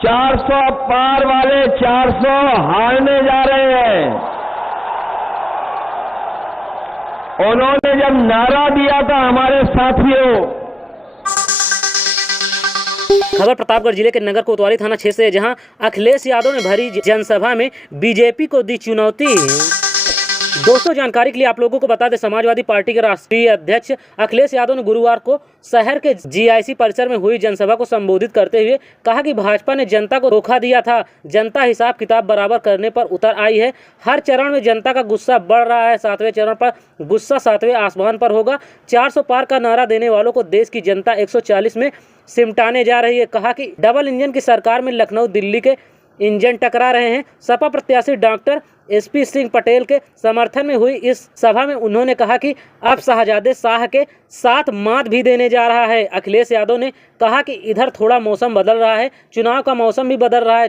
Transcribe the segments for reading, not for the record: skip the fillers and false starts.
400 पार वाले 400 हारने जा रहे हैं। उन्होंने जब नारा दिया था हमारे साथियों। खबर प्रतापगढ़ जिले के नगर कोतवाली थाना क्षेत्र से, जहां अखिलेश यादव ने भरी जनसभा में बीजेपी को दी चुनौती। दोस्तों, जानकारी के लिए आप लोगों को बता दें, समाजवादी पार्टी के राष्ट्रीय अध्यक्ष अखिलेश यादव ने गुरुवार को शहर के जीआईसी परिसर में हुई जनसभा को संबोधित करते हुए कहा कि भाजपा ने जनता को धोखा दिया था। जनता हिसाब किताब बराबर करने पर उतर आई है। हर चरण में जनता का गुस्सा बढ़ रहा है। 7वें चरण पर गुस्सा 7वें आसमान पर होगा। 400 पार का नारा देने वालों को देश की जनता 140 में सिमटाने जा रही है। कहा कि डबल इंजन की सरकार में लखनऊ दिल्ली के इंजन टकरा रहे हैं। सपा प्रत्याशी डॉक्टर एसपी सिंह पटेल के समर्थन में हुई इस सभा में उन्होंने कहा कि अब शहजादे शाह के साथ मात भी देने जा रहा है। अखिलेश यादव ने कहा कि इधर थोड़ा मौसम बदल रहा है, चुनाव का मौसम भी बदल रहा है।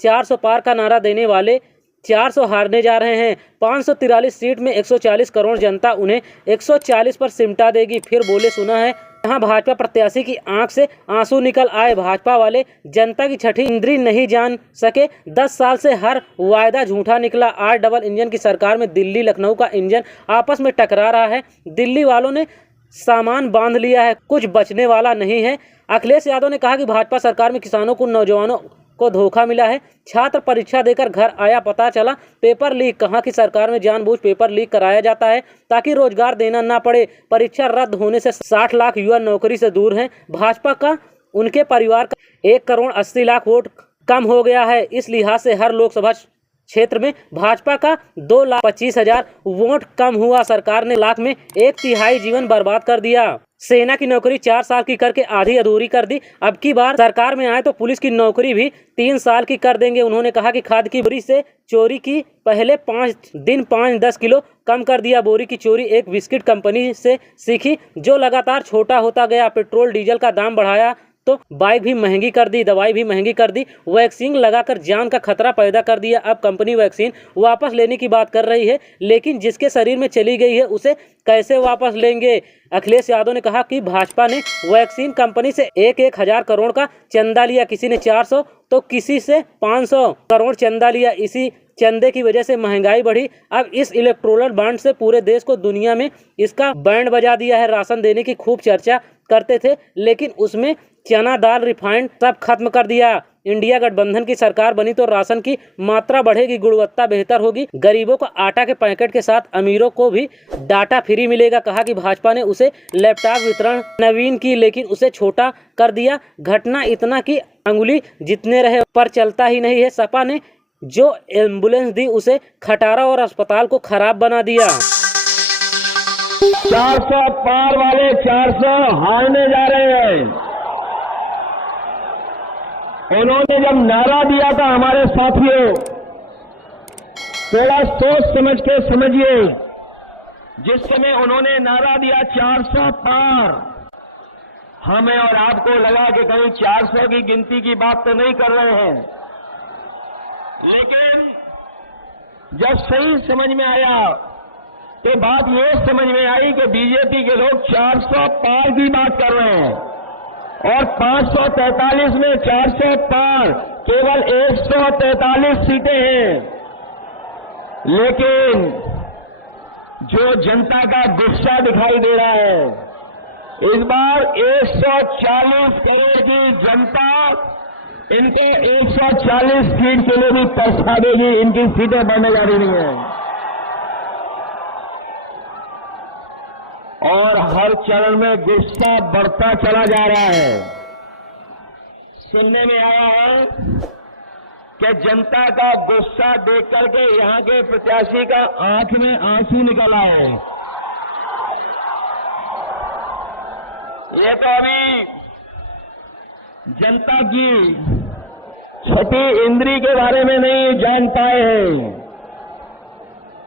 400 पार का नारा देने वाले 400 हारने जा रहे हैं। 543 सीट में 140 करोड़ जनता उन्हें 140 पर सिमटा देगी। फिर बोले, सुना है यहाँ भाजपा प्रत्याशी की आंख से आंसू निकल आए। भाजपा वाले जनता की छठी इंद्री नहीं जान सके। 10 साल से हर वायदा झूठा निकला। आज डबल इंजन की सरकार में दिल्ली लखनऊ का इंजन आपस में टकरा रहा है। दिल्ली वालों ने सामान बांध लिया है, कुछ बचने वाला नहीं है। अखिलेश यादव ने कहा कि भाजपा सरकार में किसानों को, नौजवानों को धोखा मिला है। छात्र परीक्षा देकर घर आया, पता चला पेपर लीक। कहा कि सरकार में जानबूझ पेपर लीक कराया जाता है ताकि रोजगार देना ना पड़े। परीक्षा रद्द होने से 60 लाख युवा नौकरी से दूर हैं। भाजपा का उनके परिवार का 1 करोड़ 80 लाख वोट कम हो गया है। इस लिहाज से हर लोकसभा क्षेत्र में भाजपा का 2,25,000 वोट कम हुआ। सरकार ने लाख में 1/3 जीवन बर्बाद कर दिया। सेना की नौकरी 4 साल की करके आधी अधूरी कर दी। अब की बार सरकार में आए तो पुलिस की नौकरी भी 3 साल की कर देंगे। उन्होंने कहा कि खाद की बोरी से चोरी की पहले 5 दिन 5-10 किलो कम कर दिया। बोरी की चोरी एक बिस्किट कंपनी से सीखी, जो लगातार छोटा होता गया। पेट्रोल डीजल का दाम बढ़ाया तो बाइक भी महंगी कर दी, दवाई भी महंगी कर दी। वैक्सीन लगाकर जान का खतरा पैदा कर दिया। अब कंपनी वैक्सीन वापस लेने की बात कर रही है, लेकिन जिसके शरीर में चली गई है उसे कैसे वापस लेंगे। अखिलेश यादव ने कहा कि भाजपा ने वैक्सीन कंपनी से 1-1 हजार करोड़ का चंदा लिया। किसी ने 400 तो किसी से 500 करोड़ चंदा लिया। इसी चंदे की वजह से महंगाई बढ़ी। अब इस इलेक्टोरल बॉन्ड से पूरे देश को दुनिया में इसका बैंड बजा दिया है। राशन देने की खूब चर्चा करते थे, लेकिन उसमें चना दाल रिफाइंड सब खत्म कर दिया। इंडिया गठबंधन की सरकार बनी तो राशन की मात्रा बढ़ेगी, गुणवत्ता बेहतर होगी। गरीबों को आटा के पैकेट के साथ अमीरों को भी डाटा फ्री मिलेगा। कहा कि भाजपा ने उसे लैपटॉप वितरण नवीन की, लेकिन उसे छोटा कर दिया। घटना इतना कि अंगुली जितने रहे पर चलता ही नहीं है। सपा ने जो एम्बुलेंस दी उसे खटारा और अस्पताल को खराब बना दिया। 400 पार वाले 400 हारने जा रहे हैं। उन्होंने जब नारा दिया था हमारे साथियों, थोड़ा सोच समझ के समझिए। जिस समय उन्होंने नारा दिया 400 पार, हमें और आपको लगा कि कहीं 400 की गिनती की बात तो नहीं कर रहे हैं, लेकिन जब सही समझ में आया तो बात ये समझ में आई कि बीजेपी के लोग 400 पार की बात कर रहे हैं और 543 में 400 पार केवल 143 सीटें हैं। लेकिन जो जनता का गुस्सा दिखाई दे रहा है, इस बार 140 करोड़ की जनता इनको 140 सीट के लिए भी पैसा देगी। इनकी सीटें बढ़ने जा रही हैं और हर चरण में गुस्सा बढ़ता चला जा रहा है। सुनने में आया है कि जनता का गुस्सा देख करके यहां के प्रत्याशी का आंख में आंसू निकल आए। ये तो अभी जनता की छठी इंद्री के बारे में नहीं जान पाए हैं।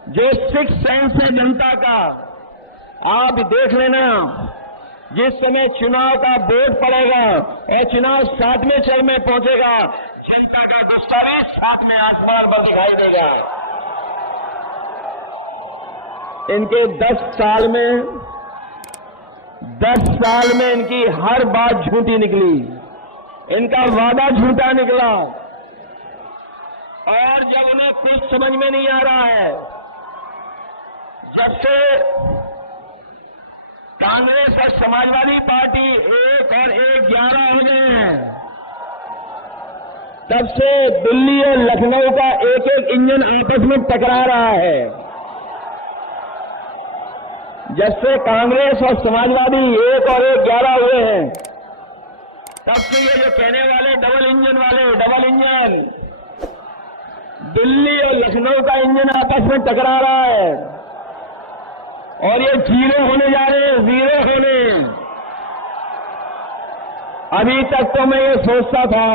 जो सिक्स सेंस है जनता का, आप देख लेना। जिस समय चुनाव का वोट पड़ेगा और चुनाव 7वें चरण में पहुंचेगा, जनता का गुस्सा भी 7वें आसमान पर दिखाई देगा। इनके 10 साल में इनकी हर बात झूठी निकली। इनका वादा झूठा निकला और जब उन्हें कुछ समझ में नहीं आ रहा है, जब से कांग्रेस और समाजवादी पार्टी 1 और 1 11 हो गए हैं, तब से दिल्ली और लखनऊ का एक एक इंजन आपस में टकरा रहा है। जब से कांग्रेस और समाजवादी 1 और 1 11 हुए हैं, तब से ये जो कहने वाले डबल इंजन दिल्ली और लखनऊ का इंजन आपस में टकरा रहा है और ये जीरो होने जा रहे हैं, जीरो होने। अभी तक तो मैं ये सोचता था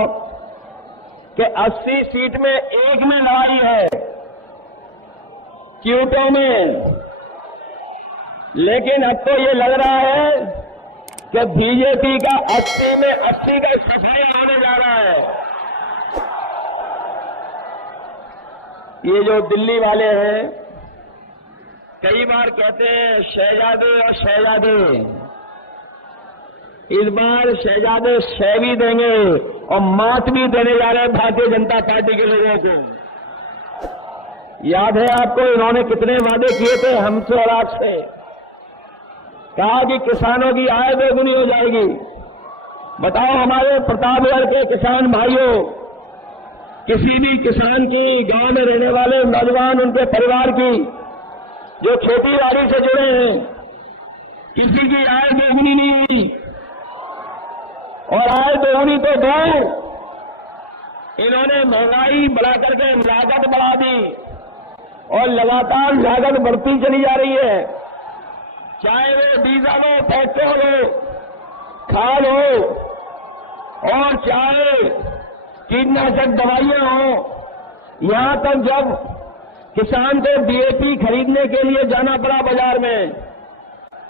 कि 80 सीट में 1 में लड़ाई है, क्यूटों में, लेकिन अब तो ये लग रहा है कि बीजेपी का 80 में 80 का सफाया होने जा रहा है। ये जो दिल्ली वाले हैं, कई बार कहते हैं शहजादे और शहजादे, इस बार शहजादे शह भी देंगे और मात भी देने जा रहे हैं भारतीय जनता पार्टी के लोगों को। याद है आपको इन्होंने कितने वादे किए थे हमसे और आपसे? कहा कि किसानों की आय दोगुनी हो जाएगी। बताओ हमारे प्रतापगढ़ के किसान भाइयों, किसी भी किसान की, गांव में रहने वाले नौजवान, उनके परिवार की जो खेती बाड़ी से जुड़े हैं, किसी की आय दोगुनी नहीं हुई। और आय दोगुनी तो दूर, इन्होंने महंगाई बढ़ा करके लागत बढ़ा दी और लगातार लागत बढ़ती चली जा रही है। चाहे वो डीजल हो, पेट्रोल हो, खाद हो और चाहे कीटनाशक दवाइयां हो, यहां तक जब किसान को डीएपी खरीदने के लिए जाना पड़ा बाजार में,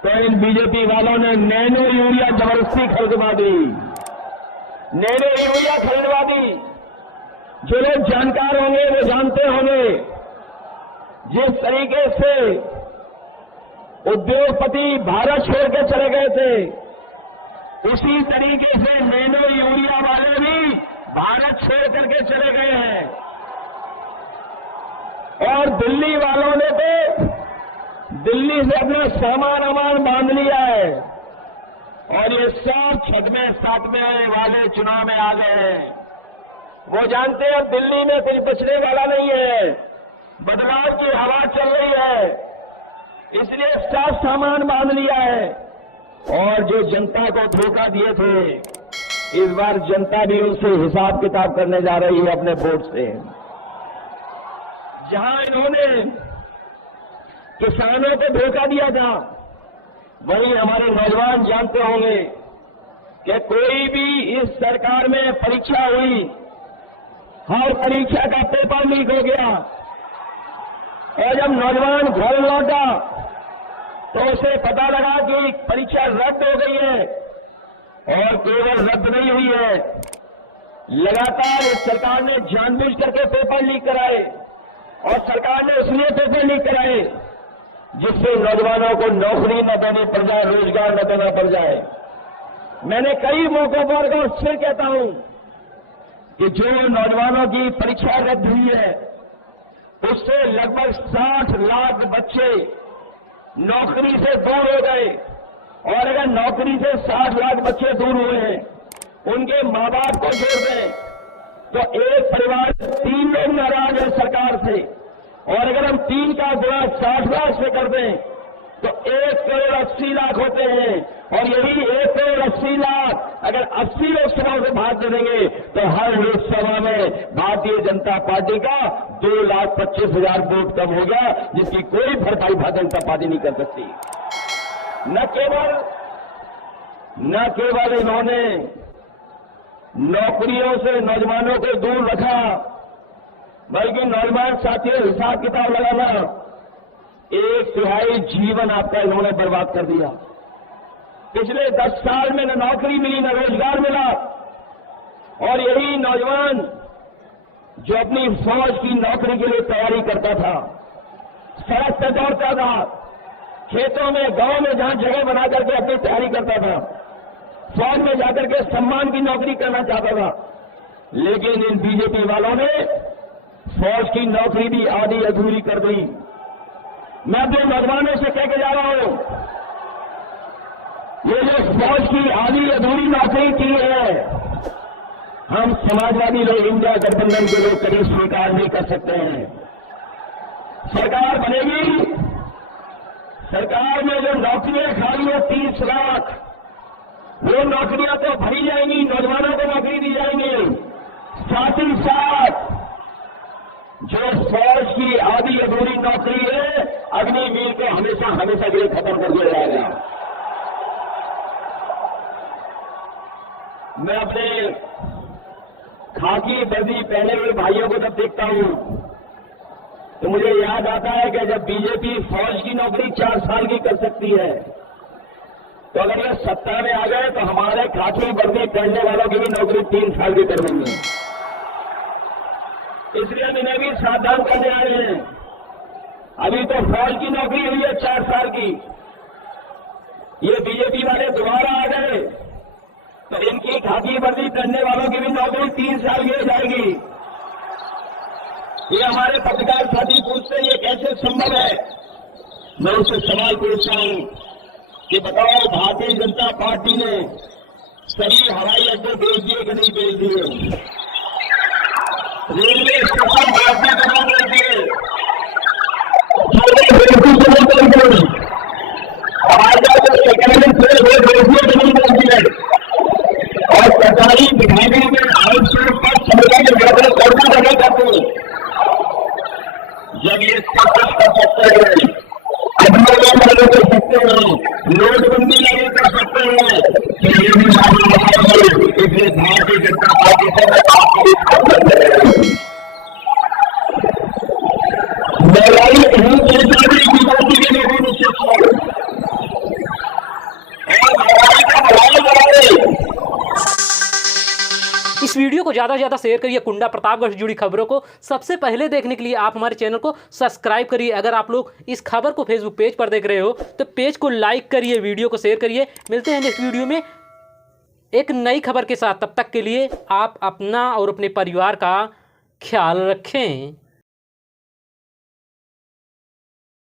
तो इन बीजेपी वालों ने नैनो यूरिया जबरदस्ती खरीदवा दी, नैनो यूरिया खरीदवा दी। जो लोग जानकार होंगे वो जानते होंगे, जिस तरीके से उद्योगपति भारत छोड़ के चले गए थे, उसी तरीके से नैनो यूरिया वाले भी भारत छोड़ करके चले गए हैं। और दिल्ली वालों ने तो दिल्ली से अपना सामान बांध लिया है और ये सब 6वें 7वें वाले चुनाव में आ गए हैं। वो जानते हैं अब दिल्ली में कुछ बचने वाला नहीं है, बदलाव की हवा चल रही है, इसलिए सब सामान बांध लिया है। और जो जनता को धोखा दिए थे, इस बार जनता भी उनसे हिसाब किताब करने जा रही है अपने वोट से। जहां इन्होंने किसानों को धोखा दिया था, वही हमारे नौजवान जानते होंगे कि कोई भी इस सरकार में परीक्षा हुई, हर परीक्षा का पेपर लीक हो गया और जब नौजवान घर लौटा तो उसे पता लगा कि परीक्षा रद्द हो गई है। और केवल रद्द नहीं हुई है, लगातार इस सरकार ने जानबूझ करके पेपर लीक कराए और सरकार ने इसलिए पेपर लीक कराए जिससे नौजवानों को नौकरी न देनी पड़ जाए, रोजगार न देना पड़ जाए। मैंने कई मौकों पर और फिर कहता हूं कि जो नौजवानों की परीक्षा रद्द हुई है, उससे लगभग 60 लाख बच्चे नौकरी से दूर हो गए। और अगर नौकरी से 60 लाख बच्चे दूर हुए हैं, उनके मां बाप को छोड़ दें तो एक परिवार 3 लोग नाराज है सरकार से। और अगर हम 3 का गुणा 60 लाख से कर दें तो 1 करोड़ 80 लाख होते हैं। और यही 1 करोड़ 80 लाख अगर 80 लोकसभा से भाग दे देंगे तो हर लोकसभा में भारतीय जनता पार्टी का 2,25,000 वोट कम हो गया, जिसकी कोई भरपाई भारतीय जनता पार्टी नहीं कर सकती। न केवल इन्होंने नौकरियों से नौजवानों को दूर रखा, बल्कि नौजवान साथियों हिसाब किताब लगाना, 1/3 जीवन आपका इन्होंने बर्बाद कर दिया। पिछले 10 साल में न नौकरी मिली, न रोजगार मिला। और यही नौजवान जो अपनी फौज की नौकरी के लिए तैयारी करता था, सड़क पर दौड़ता था, खेतों में, गांव में जहां जगह बना करके अपनी तैयारी करता था, फौज में जाकर के सम्मान की नौकरी करना चाहता था, लेकिन इन बीजेपी वालों ने फौज की नौकरी भी आधी अधूरी कर दी। मैं अपने नौजवानों से कह के जा रहा हूं, ये जो फौज की आधी अधूरी नौकरी की है, हम समाजवादी लोग, इंडिया गठबंधन के लोग कभी स्वीकार नहीं कर सकते हैं। सरकार बनेगी, सरकार में जो नौकरियां खाली हो 30 लाख, वो नौकरियां तो भरी जाएंगी, नौजवानों को नौकरी दी जाएंगी। साथ ही साथ जो फौज की आधी अधूरी नौकरी है, अग्निवीर को हमेशा हमेशा के लिए खत्म कर दिया जाएगा। मैं अपने खाकी वर्दी पहने हुए भाइयों को जब देखता हूं तो मुझे याद आता है कि जब बीजेपी फौज की नौकरी 4 साल की कर सकती है, तो अगर ये सत्ता में आ गए तो हमारे खाकी वर्दी पहनने वालों की भी नौकरी 3 साल की कर देंगे। इसलिए हम इन्हें भी सावधान करने आ रहे हैं। अभी तो फौज की नौकरी हुई है 4 साल की, ये बीजेपी वाले दोबारा आ गए तो इनकी खाकी वर्दी पहनने वालों की भी नौकरी 3 साल की हो जाएगी। ये हमारे पत्रकार साथी पूछते हैं ये कैसे संभव है। मैं उससे सवाल पूछता हूं कि बताओ, भारतीय जनता पार्टी ने सभी हवाई अड्डे भेज दिए कि नहीं भेज दिए? रेलवे स्टेशन भारतीय जनता भेज दिए, हवाई जहाज सेकेंडरी भेज दिए कि नहीं भेज दिए? और सरकारी विभागों में आउटसोर्स पर समुदाय के व्यापार करना नहीं करते। जब ये सब कर सकते हैं, लागू कर सकते हैं, नोटबंदी लागू कर सकते हैं, तो ये भी लागू नहीं। इसलिए भारतीय जनता पार्टी से महंगाई कहीं की नौकरी के लिए भी निश्चित है और महंगाई का बढ़ाई बढ़ाए। इस वीडियो को ज़्यादा से ज़्यादा शेयर करिए। कुंडा प्रतापगढ़ से जुड़ी खबरों को सबसे पहले देखने के लिए आप हमारे चैनल को सब्सक्राइब करिए। अगर आप लोग इस खबर को फेसबुक पेज पर देख रहे हो तो पेज को लाइक करिए, वीडियो को शेयर करिए। मिलते हैं नेक्स्ट वीडियो में एक नई खबर के साथ। तब तक के लिए आप अपना और अपने परिवार का ख्याल रखें।